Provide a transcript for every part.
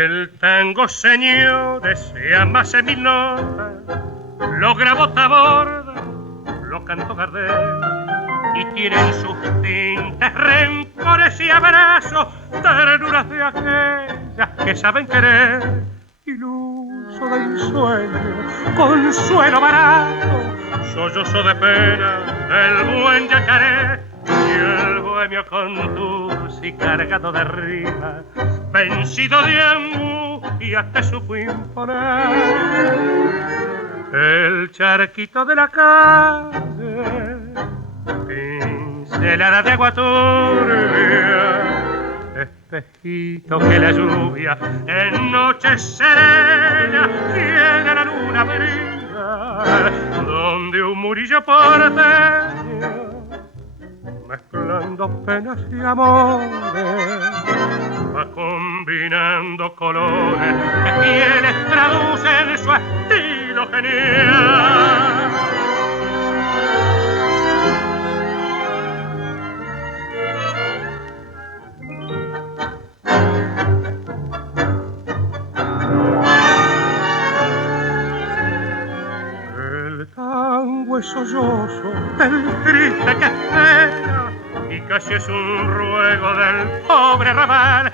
El tango, señores, se amase mil notas, lo grabó Taborda, lo cantó Gardel, y tienen sus tintes, rencores y abrazos, ternuras de aquellas que saben querer, iluso de ensueño, consuelo barato, sollozo de pena del buen yacaré, y el bohemio con dulce y cargado de rima, vencido de angustia te supo imponer. El charquito de la calle, pincelada de agua turbia, espejito que la lluvia en noche serena tiene la luna brilla, donde un murillo porteño, mezclando penas y amores, va combinando colores que quienes traducen su estilo genial. El tango es sollozo del triste que espera, y casi es un ruego del pobre ramal.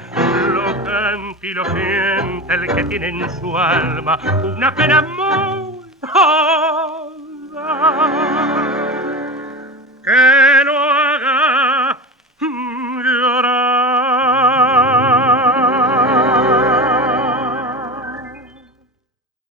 Lo canta y lo siente el que tiene en su alma una pena muy